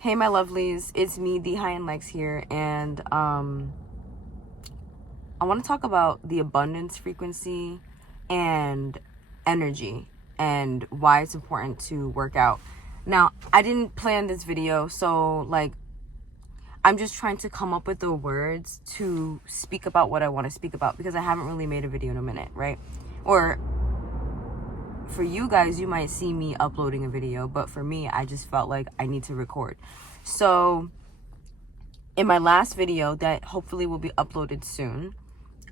Hey my lovelies, it's me, the High and Lex here, and I want to talk about the abundance frequency and energy and why it's important to work out. Now, I didn't plan this video, so like I'm just trying to come up with the words to speak about what I want to speak about because I haven't really made a video in a minute, right? Or for you guys, you might see me uploading a video, but for me, I just felt like I need to record. So in my last video that hopefully will be uploaded soon,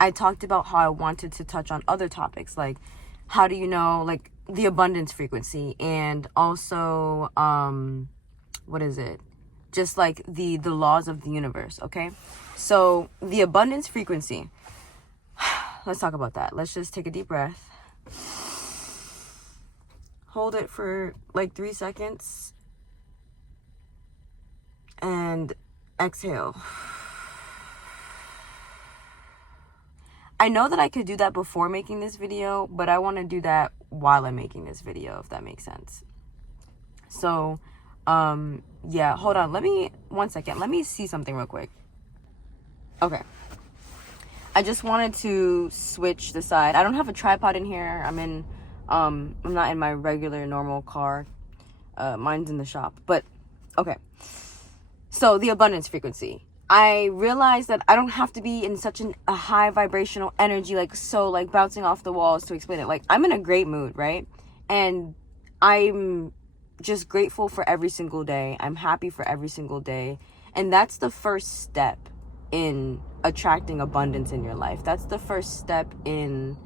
I talked about how I wanted to touch on other topics, like how do you know, like the abundance frequency, and also what is it, just like the laws of the universe. Okay, so the abundance frequency, let's talk about that. Let's just take a deep breath, hold it for like 3 seconds, and exhale. I know that I could do that before making this video, but I want to do that while I'm making this video, if that makes sense. So, yeah, hold on. 1 second. Let me see something real quick. Okay. I just wanted to switch the side. I don't have a tripod in here. I'm not in my regular normal car. Mine's in the shop, but okay. So the abundance frequency. I realized that I don't have to be in such a high vibrational energy, like bouncing off the walls to explain it. Like, I'm in a great mood, right? And I'm just grateful for every single day. I'm happy for every single day. And that's the first step in attracting abundance in your life. That's the first step in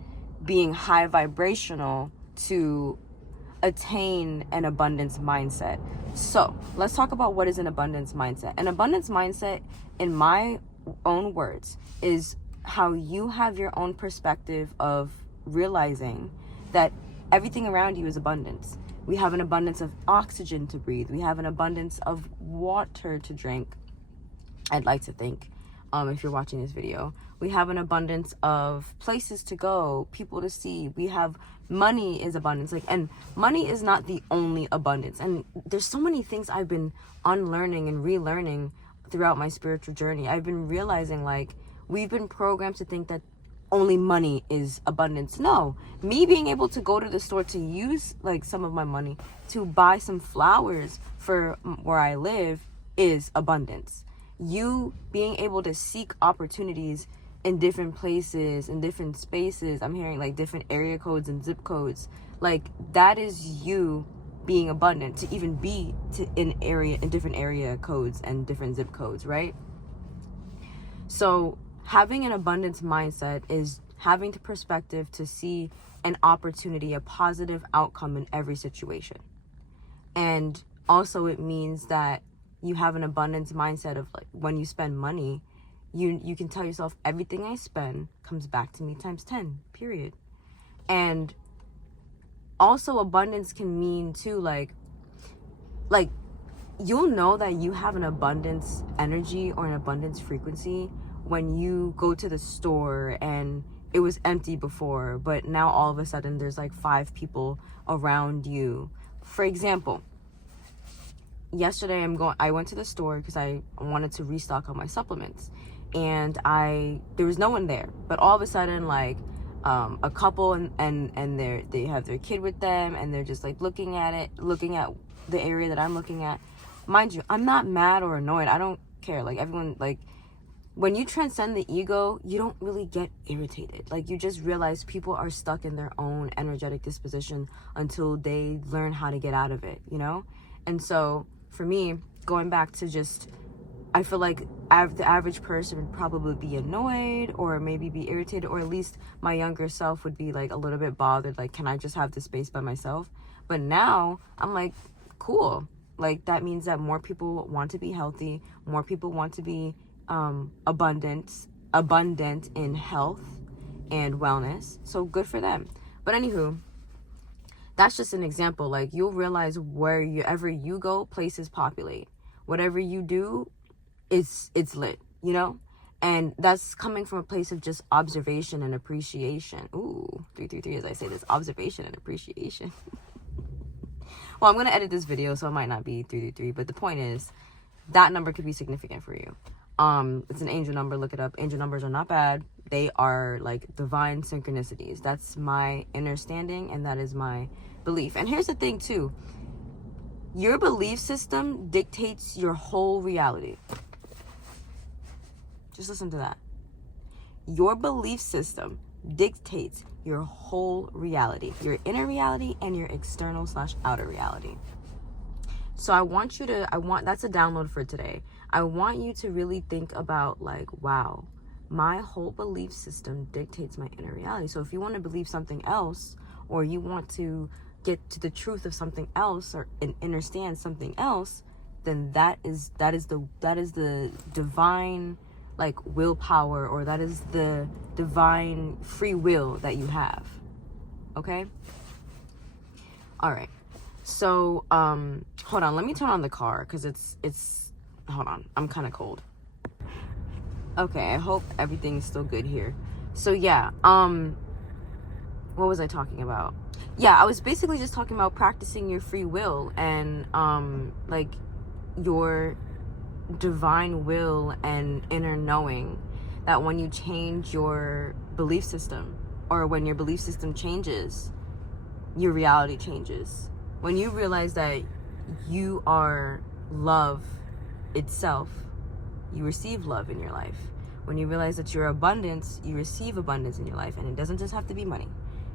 being high vibrational to attain an abundance mindset. So let's talk about what is an abundance mindset. An abundance mindset, in my own words, is how you have your own perspective of realizing that everything around you is abundance. We have an abundance of oxygen to breathe. We have an abundance of water to drink. I'd like to think, if you're watching this video, we have an abundance of places to go, people to see. We have money is abundance. And money is not the only abundance. And there's so many things I've been unlearning and relearning throughout my spiritual journey. I've been realizing, like, we've been programmed to think that only money is abundance. No, me being able to go to the store to use like some of my money to buy some flowers for where I live is abundance. You being able to seek opportunities in different places, in different spaces. I'm hearing like different area codes and zip codes. Like, that is you being abundant, to even be in different area codes and different zip codes, right? So having an abundance mindset is having the perspective to see an opportunity, a positive outcome in every situation. And also it means that you have an abundance mindset of, like, when you spend money, you can tell yourself, everything I spend comes back to me times 10, period. And also abundance can mean too, like you'll know that you have an abundance energy or an abundance frequency when you go to the store and it was empty before, but now all of a sudden there's like 5 people around you. For example, yesterday I went to the store because I wanted to restock on my supplements, and there was no one there, but all of a sudden, like, a couple and they have their kid with them, and they're just like looking at the area that I'm looking at. Mind you, I'm not mad or annoyed. I don't care. Like, everyone, like, when you transcend the ego, you don't really get irritated. Like, you just realize people are stuck in their own energetic disposition until they learn how to get out of it, you know? And so for me, going back to just, I feel like the average person would probably be annoyed or maybe be irritated, or at least my younger self would be like a little bit bothered, like, can I just have this space by myself? But now I'm like, cool. Like, that means that more people want to be healthy, more people want to be abundant in health and wellness. So good for them. But anywho, that's just an example. Like, you'll realize wherever you go, places populate. Whatever you do, it's lit, you know? And that's coming from a place of just observation and appreciation. Ooh, 333 as I say this, observation and appreciation. Well, I'm going to edit this video, so it might not be 333, but the point is that number could be significant for you. It's an angel number. Look it up. Angel numbers are not bad. They are like divine synchronicities. That's my understanding, and that is my belief. And here's the thing too. Your belief system dictates your whole reality. Just listen to that. Your belief system dictates your whole reality, your inner reality and your external / outer reality. So that's a download for today. I want you to really think about like, wow, my whole belief system dictates my inner reality. So if you want to believe something else, or you want to get to the truth of something else, or understand something else, then that is the divine like willpower, or that is the divine free will that you have. Okay? All right. So, hold on, let me turn on the car, because it's, hold on, I'm kind of cold. Okay, I hope everything's still good here. So yeah, what was I talking about? Yeah, I was basically just talking about practicing your free will, and, like, your divine will and inner knowing that when you change your belief system, or when your belief system changes, your reality changes. When you realize that you are love itself, you receive love in your life. When you realize that you're abundance, you receive abundance in your life. And it doesn't just have to be money.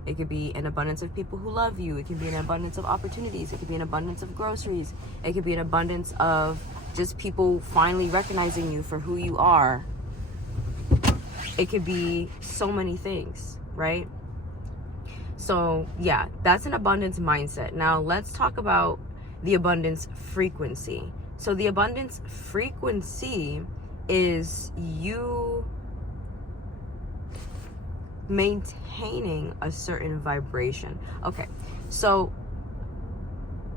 It could be an abundance of people who love you. It could be an abundance of opportunities. It could be an abundance of groceries. It could be an abundance of just people finally recognizing you for who you are. It could be so many things, right? So yeah, that's an abundance mindset. Now let's talk about the abundance frequency. So the abundance frequency is you maintaining a certain vibration. Okay, so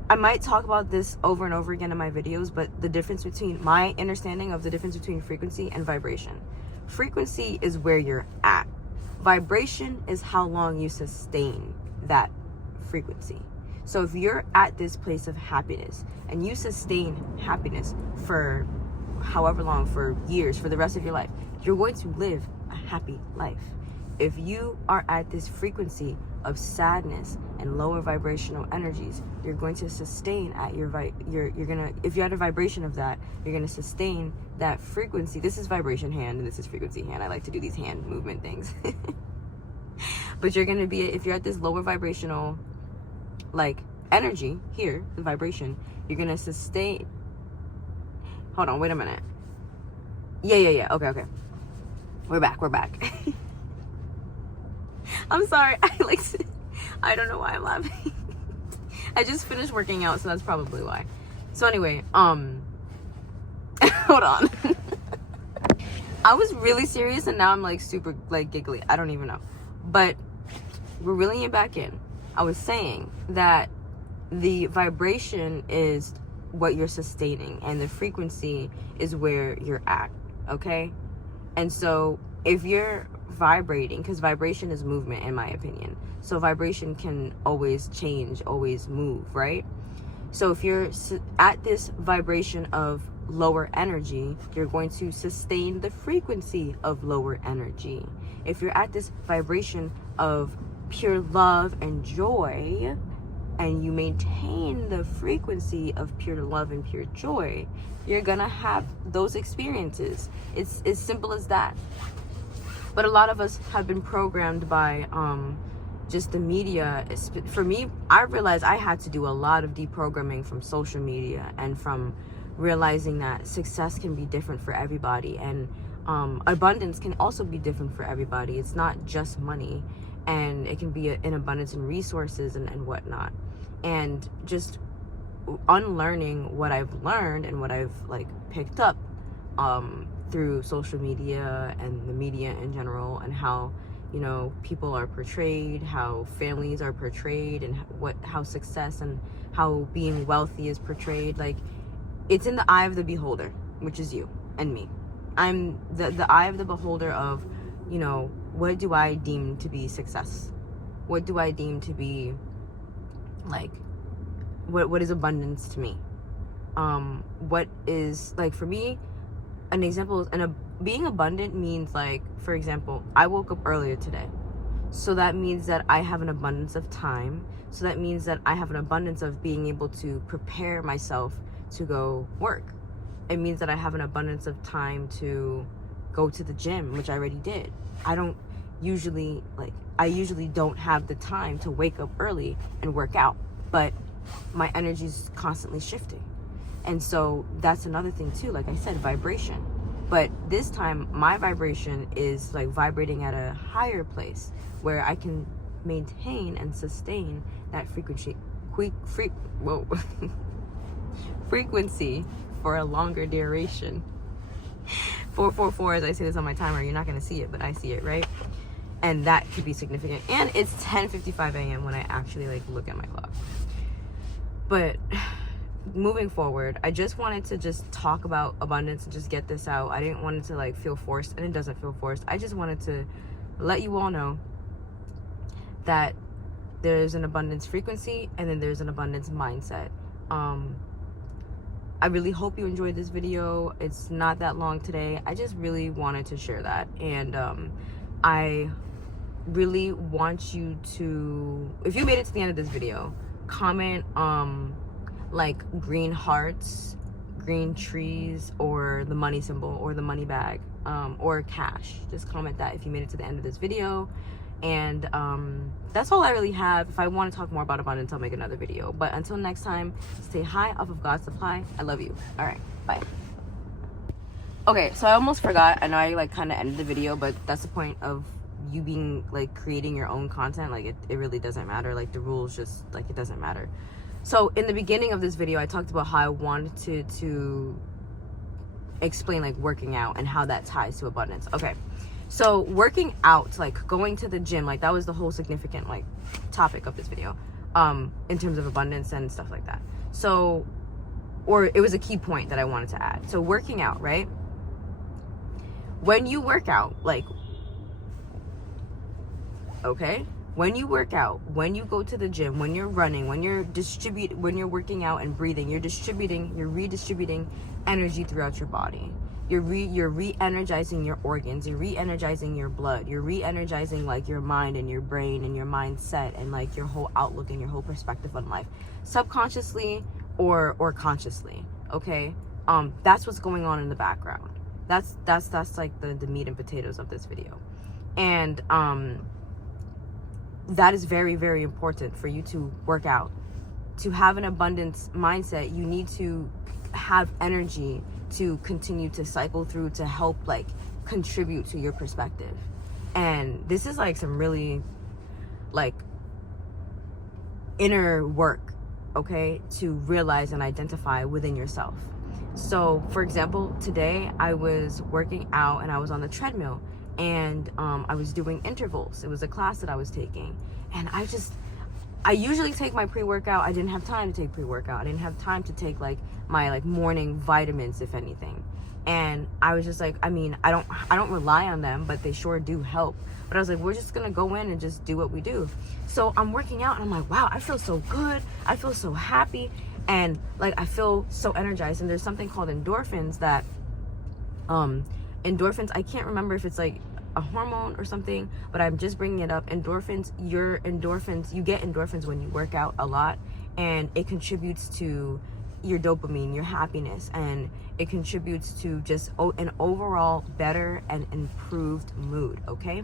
I might talk about this over and over again in my videos, but the difference between my understanding of the difference between frequency and vibration. Frequency is where you're at. Vibration is how long you sustain that frequency. So if you're at this place of happiness and you sustain happiness for however long, for years, for the rest of your life, you're going to live a happy life. If you are at this frequency of sadness and lower vibrational energies, you're going to sustain at if you're at a vibration of that, you're going to sustain that frequency. This is vibration hand and this is frequency hand. I like to do these hand movement things. But you're going to be, if you're at this lower vibrational like energy here, the vibration, you're going to sustain. Hold on, wait a minute. Yeah. Okay. We're back. I'm sorry. I don't know why I'm laughing. I just finished working out, so that's probably why. So anyway, hold on. I was really serious, and now I'm like super like giggly. I don't even know. But we're reeling it back in. I was saying that the vibration is what you're sustaining, and the frequency is where you're at. Okay? And so if you're vibrating, because vibration is movement in my opinion, so vibration can always change, always move, right? So if you're at this vibration of lower energy, you're going to sustain the frequency of lower energy. If you're at this vibration of pure love and joy, and you maintain the frequency of pure love and pure joy, you're gonna have those experiences. It's as simple as that. But a lot of us have been programmed by just the media. For me, I realized I had to do a lot of deprogramming from social media, and from realizing that success can be different for everybody, and abundance can also be different for everybody. It's not just money, and it can be an abundance in resources and whatnot. And just unlearning what I've learned and what I've like picked up through social media and the media in general, and how, you know, people are portrayed, how families are portrayed, and how success and how being wealthy is portrayed. Like, it's in the eye of the beholder, which is you and me. I'm the eye of the beholder of, you know, what do I deem to be success? What do I deem to be like what is abundance to me? What is, like, for me, an example is, being abundant means, like, for example, I woke up earlier today. So that means that I have an abundance of time. So that means that I have an abundance of being able to prepare myself to go work. It means that I have an abundance of time to go to the gym, which I already did. I usually don't have the time to wake up early and work out, but my energy is constantly shifting. And so that's another thing too, like I said, vibration. But this time my vibration is like vibrating at a higher place where I can maintain and sustain that frequency for a longer duration. 444, as I say this on my timer, you're not going to see it, but I see it, right? And that could be significant. And it's 10:55 a.m. when I actually like look at my clock. But moving forward, I just wanted to just talk about abundance and just get this out. I didn't want it to like feel forced, and it doesn't feel forced. I just wanted to let you all know that there's an abundance frequency and then there's an abundance mindset. I really hope you enjoyed this video. It's not that long today. I just really wanted to share that. And I really want you to, if you made it to the end of this video, comment like green hearts, green trees, or the money symbol, or the money bag, or cash. Just comment that if you made it to the end of this video. And that's all I really have. If I want to talk more about abundance, I'll make another video. But until next time, stay high off of God's supply. I love you. All right, bye. Okay, so I almost forgot. I know I like kind of ended the video, but that's the point of you being like creating your own content. Like it really doesn't matter. Like the rules just like, it doesn't matter. So in the beginning of this video, I talked about how I wanted to explain like working out and how that ties to abundance. Okay, so working out, like going to the gym, like that was the whole significant like topic of this video, in terms of abundance and stuff like that. So, or it was a key point that I wanted to add. So working out, right? When you work out, like, okay, when you work out, when you go to the gym, when you're running, when you're working out and breathing, you're redistributing energy throughout your body. You're re-energizing your organs, you're re-energizing your blood, you're re-energizing like your mind and your brain and your mindset and like your whole outlook and your whole perspective on life, subconsciously or consciously. Okay, that's what's going on in the background. That's like the meat and potatoes of this video. And that is very, very important for you to work out. To have an abundance mindset, you need to have energy to continue to cycle through, to help like contribute to your perspective. And this is like some really like inner work, okay, to realize and identify within yourself. So for example, today I was working out and I was on the treadmill, and I was doing intervals. It was a class that I was taking, and I usually take my pre-workout. I didn't have time to take pre-workout. I didn't have time to take like my like morning vitamins, if anything. And I was just like, I mean, I don't rely on them, but they sure do help. But I was like, we're just gonna go in and just do what we do. So I'm working out and I'm like, wow, I feel so good. I feel so happy. And like, I feel so energized. And there's something called endorphins that, endorphins, I can't remember if it's like a hormone or something, but I'm just bringing it up. Endorphins, you get endorphins when you work out a lot, and it contributes to your dopamine, your happiness, and it contributes to just an overall better and improved mood. Okay,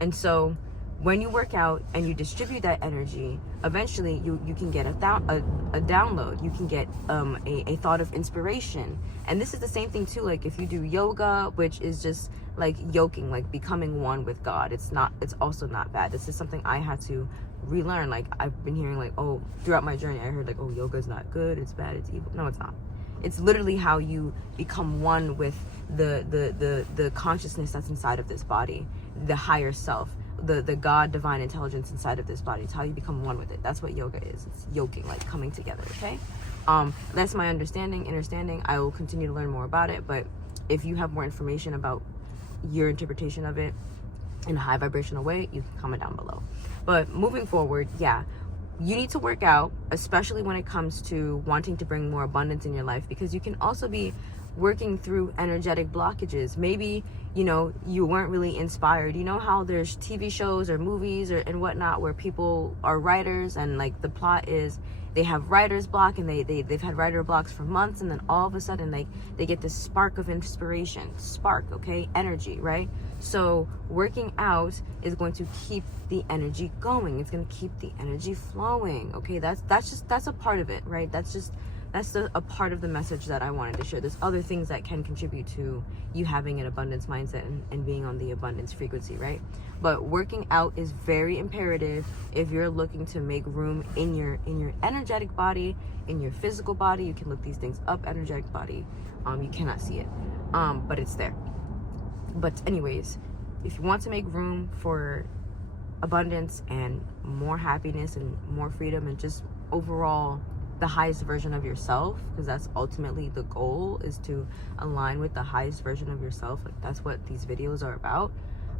and so when you work out and you distribute that energy, eventually you can get a download. You can get a thought of inspiration. And this is the same thing too, like if you do yoga, which is just like yoking, like becoming one with God. It's also not bad. This is something I had to relearn. Like I've been hearing like, oh, throughout my journey I heard like, oh, yoga is not good, it's bad, it's evil. No, it's not. It's literally how you become one with the consciousness that's inside of this body, the higher self, the God divine intelligence inside of this body. It's how you become one with it. That's what yoga is. It's yoking, like coming together. Okay, that's my understanding. I will continue to learn more about it, but if you have more information about your interpretation of it in a high vibrational way, you can comment down below. But moving forward, yeah, you need to work out, especially when it comes to wanting to bring more abundance in your life, because you can also be working through energetic blockages. Maybe, you know, you weren't really inspired. You know how there's TV shows or movies or and whatnot where people are writers, and like the plot is they have writer's block, and they've had writer blocks for months, and then all of a sudden they get this spark of inspiration, okay, energy, right? So working out is going to keep the energy going. It's going to keep the energy flowing, okay? That's a part of it, right? That's a part of the message that I wanted to share. There's other things that can contribute to you having an abundance mindset and being on the abundance frequency, right? But working out is very imperative if you're looking to make room in your energetic body, in your physical body. You can look these things up. Energetic body, you cannot see it, but it's there. But anyways, if you want to make room for abundance and more happiness and more freedom and just overall the highest version of yourself, because that's ultimately the goal, is to align with the highest version of yourself. Like, that's what these videos are about,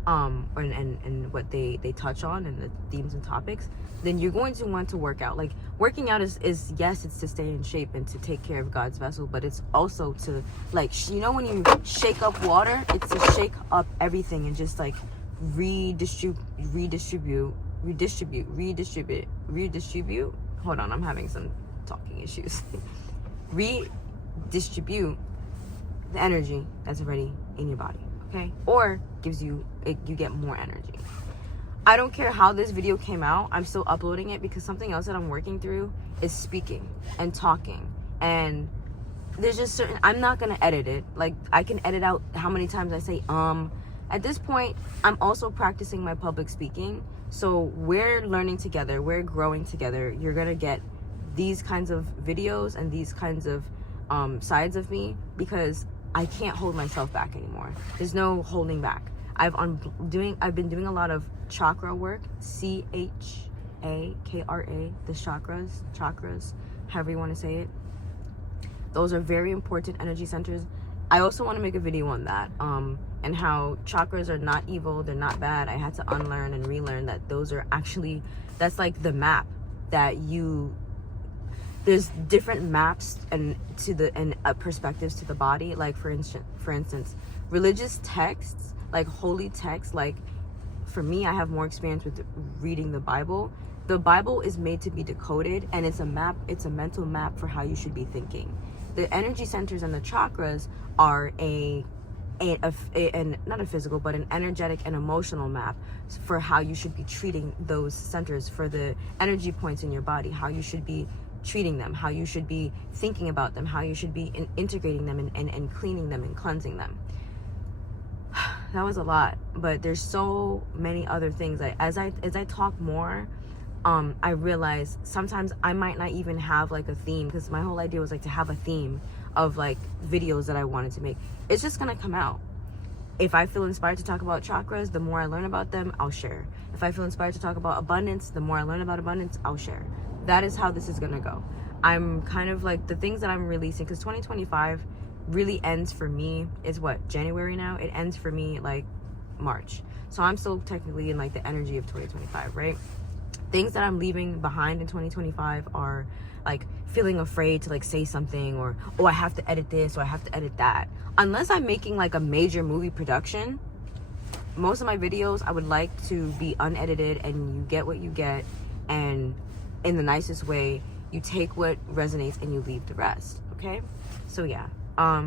and what they touch on, and the themes and topics. Then you're going to want to work out. Like, working out is yes, it's to stay in shape and to take care of God's vessel, but it's also to, like, you know, when you shake up water, it's to shake up everything and just like redistribute. Hold on, I'm having some talking issues. Redistribute the energy that's already in your body, okay? Or you get more energy. I don't care how this video came out, I'm still uploading it, because something else that I'm working through is speaking and talking. And there's just certain, I'm not gonna edit it. Like, I can edit out how many times I say at this point. I'm also practicing my public speaking, so we're learning together, we're growing together. You're gonna get these kinds of videos and these kinds of sides of me, because I can't hold myself back anymore. There's no holding back. I've been doing a lot of chakra work, CHAKRA, the chakras, however you want to say it. Those are very important energy centers. I also want to make a video on that, and how chakras are not evil, they're not bad. I had to unlearn and relearn that those are actually, that's like the map that there's different maps and perspectives to the body. Like, for instance, religious texts, like holy texts, like for me, I have more experience with reading the Bible. The Bible is made to be decoded, and it's a map, it's a mental map for how you should be thinking. The energy centers and the chakras are not a physical, but an energetic and emotional map for how you should be treating those centers, for the energy points in your body, how you should be treating them, how you should be thinking about them, how you should be integrating them and cleaning them and cleansing them. That was a lot, but there's so many other things. As I talk more, I realize sometimes I might not even have like a theme, because my whole idea was like to have a theme of like videos that I wanted to make. It's just gonna come out. If I feel inspired to talk about chakras, the more I learn about them, I'll share. If I feel inspired to talk about abundance, the more I learn about abundance, I'll share. That is how this is gonna go. I'm kind of like, the things that I'm releasing, because 2025 really ends for me, it's what, January now? It ends for me like March. So I'm still technically in like the energy of 2025, right? Things that I'm leaving behind in 2025 are like feeling afraid to like say something, or, oh, I have to edit this, or I have to edit that. Unless I'm making like a major movie production, most of my videos I would like to be unedited, and you get what you get, and in the nicest way, you take what resonates and you leave the rest, okay? So yeah, I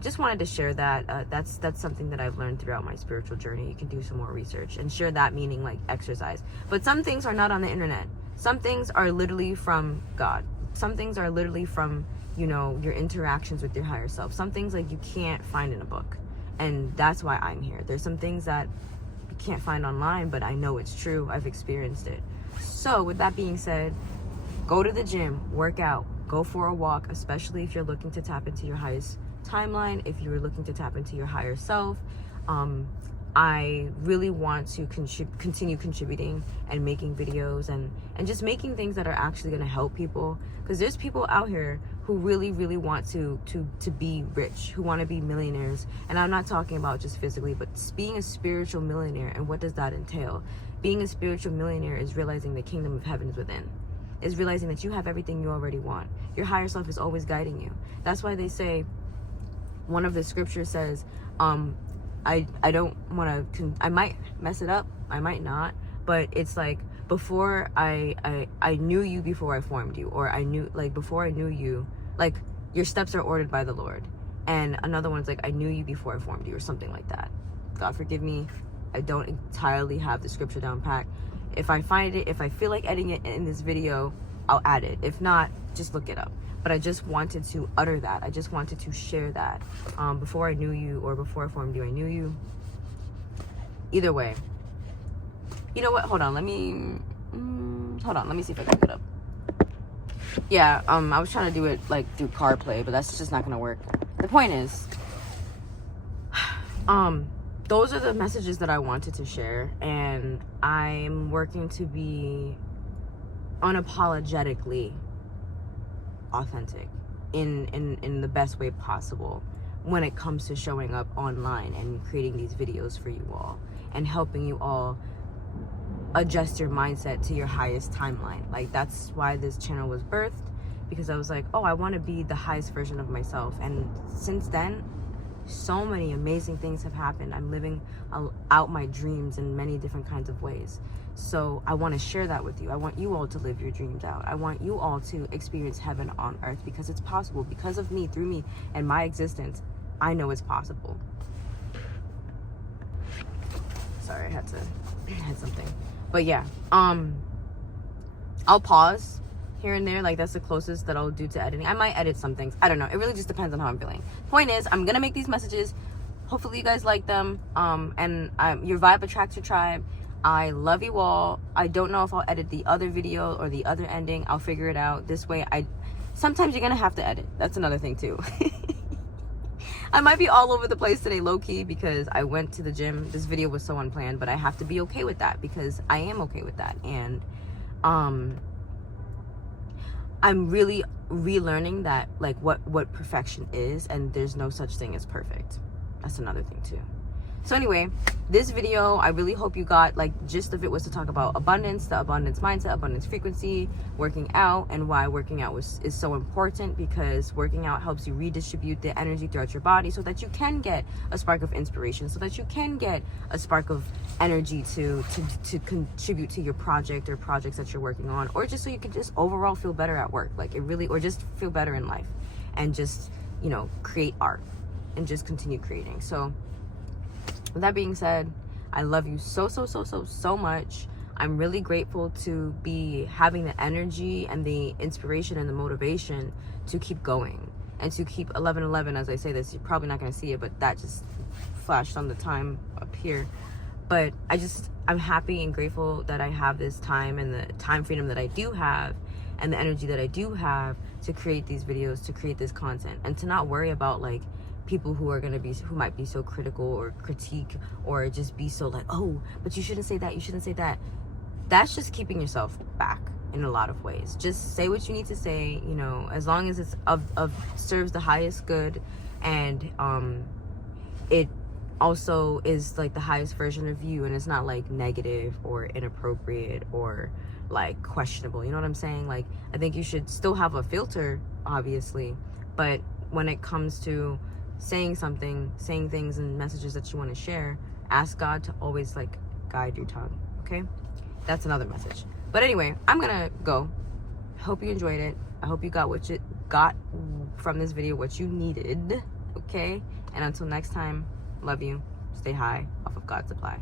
just wanted to share that. That's something that I've learned throughout my spiritual journey. You can do some more research and share that, meaning like exercise. But some things are not on the internet. Some things are literally from God. Some things are literally from, you know, your interactions with your higher self. Some things like you can't find in a book, and that's why I'm here. There's some things that you can't find online, but I know it's true. I've experienced it. So with that being said, go to the gym, work out, go for a walk, especially if you're looking to tap into your highest timeline, if you're looking to tap into your higher self. I really want to continue contributing and making videos and just making things that are actually going to help people, because there's people out here who really want to be rich, who want to be millionaires. And I'm not talking about just physically, but being a spiritual millionaire. And what does that entail? Being a spiritual millionaire is realizing the kingdom of heaven is within. is realizing that you have everything you already want. Your higher self is always guiding you. That's why they say, one of the scriptures says, I don't want to, I might mess it up, I might not, but it's like, before I knew you before I formed you, or I knew, like, before I knew you, like, your steps are ordered by the Lord. And another one's like, I knew you before I formed you, or something like that. God forgive me, I don't entirely have the scripture down pat. If I find it, if I feel like editing it in this video, I'll add it. If not, just look it up. But I just wanted to utter that. I just wanted to share that. Before I knew you, or before I formed you, I knew you. Either way. You know what? Hold on. Let me see if I can pick it up. Yeah, I was trying to do it like through CarPlay, but that's just not gonna work. The point is, those are the messages that I wanted to share, and I'm working to be unapologetically authentic in the best way possible when it comes to showing up online and creating these videos for you all and helping you all adjust your mindset to your highest timeline. Like, that's why this channel was birthed, because I was like, oh, I want to be the highest version of myself. And since then, so many amazing things have happened. I'm living out my dreams in many different kinds of ways. So I want to share that with you. I want you all to live your dreams out. I want you all to experience heaven on earth, because it's possible. Because of me, through me, and my existence, I know it's possible. Sorry, I had something. But yeah, I'll pause here and there. Like, that's the closest that I'll do to editing. I might edit some things. I don't know. It really just depends on how I'm feeling. Point is, I'm gonna make these messages. Hopefully you guys like them. And your vibe attracts your tribe. I love you all. I don't know if I'll edit the other video or the other ending. I'll figure it out. This way, sometimes you're gonna have to edit. That's another thing too. I might be all over the place today, low-key, because I went to the gym. This video was so unplanned, but I have to be okay with that, because I am okay with that. And I'm really relearning that, like, what perfection is, and there's no such thing as perfect. That's another thing too. So anyway, this video, I really hope you got, like, gist of it was to talk about abundance, the abundance mindset, abundance frequency, working out, and why working out is so important, because working out helps you redistribute the energy throughout your body so that you can get a spark of inspiration, so that you can get a spark of energy to contribute to your project or projects that you're working on, or just so you can just overall feel better at work, like, it really, or just feel better in life, and just, you know, create art and just continue creating. So with that being said, I love you so much. I'm really grateful to be having the energy and the inspiration and the motivation to keep going and to keep 11:11. As I say this, you're probably not going to see it, but that just flashed on the time up here. But I'm happy and grateful that I have this time and the time freedom that I do have and the energy that I do have to create these videos, to create this content, and to not worry about, like, people who might be so critical or critique, or just be so like, oh, but you shouldn't say that, you shouldn't say that. That's just keeping yourself back in a lot of ways. Just say what you need to say, you know, as long as it's serves the highest good, and it also is like the highest version of you, and it's not like negative or inappropriate or like questionable, you know what I'm saying? Like, I think you should still have a filter, obviously, but when it comes to saying things and messages that you want to share, ask God to always, like, guide your tongue. Okay, that's another message. But anyway, I'm gonna go. I hope you enjoyed it. I hope you got what you got from this video, what you needed. Okay, and until next time, love you. Stay high off of God's supply.